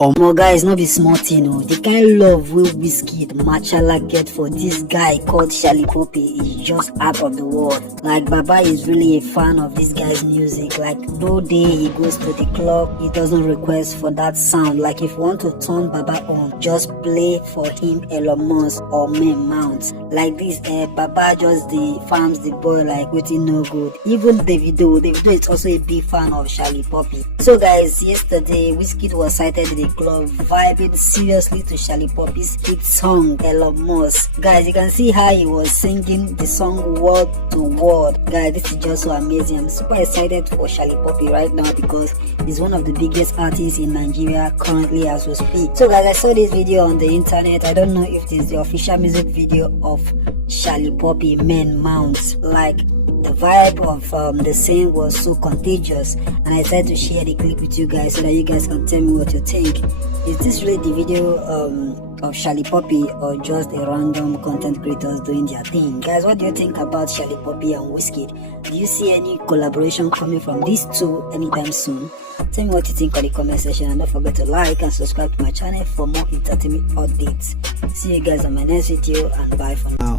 Omo guys, no be small thing o. The kind love wey Wizkid Machala get for this guy called Shallipopi is just out of the world. Like Baba is really a fan of this guy's music. Like no day he goes to the club, he doesn't request for that sound. Like if you want to turn Baba on, just play for him Elon Musk or Mount. Like this, Baba just the farms the boy like waiting no good. Even Davido is also a big fan of Shallipopi. So guys, yesterday Wizkid was sighted in the club vibing seriously to Shallipopi's hit song Elon Musk. Guys, you can see how he was singing the song word to word. Guys, this is just so amazing. I'm super excited for Shallipopi right now because he's one of the biggest artists in Nigeria currently as we speak. So guys, I saw this video on the internet. I don't know if this is the official music video of Shallipopi Mount. Like the vibe of the scene was so contagious, and I decided to share the clip with you guys so that you guys can tell me what you think. Is this really the video of Shallipopi or just a random content creators doing their thing? Guys, what do you think about Shallipopi and Wizkid? Do you see any collaboration coming from these two anytime soon? Tell me what you think on the comment section, and don't forget to like and subscribe to my channel for more entertainment updates. See you guys on my next video, and bye for now.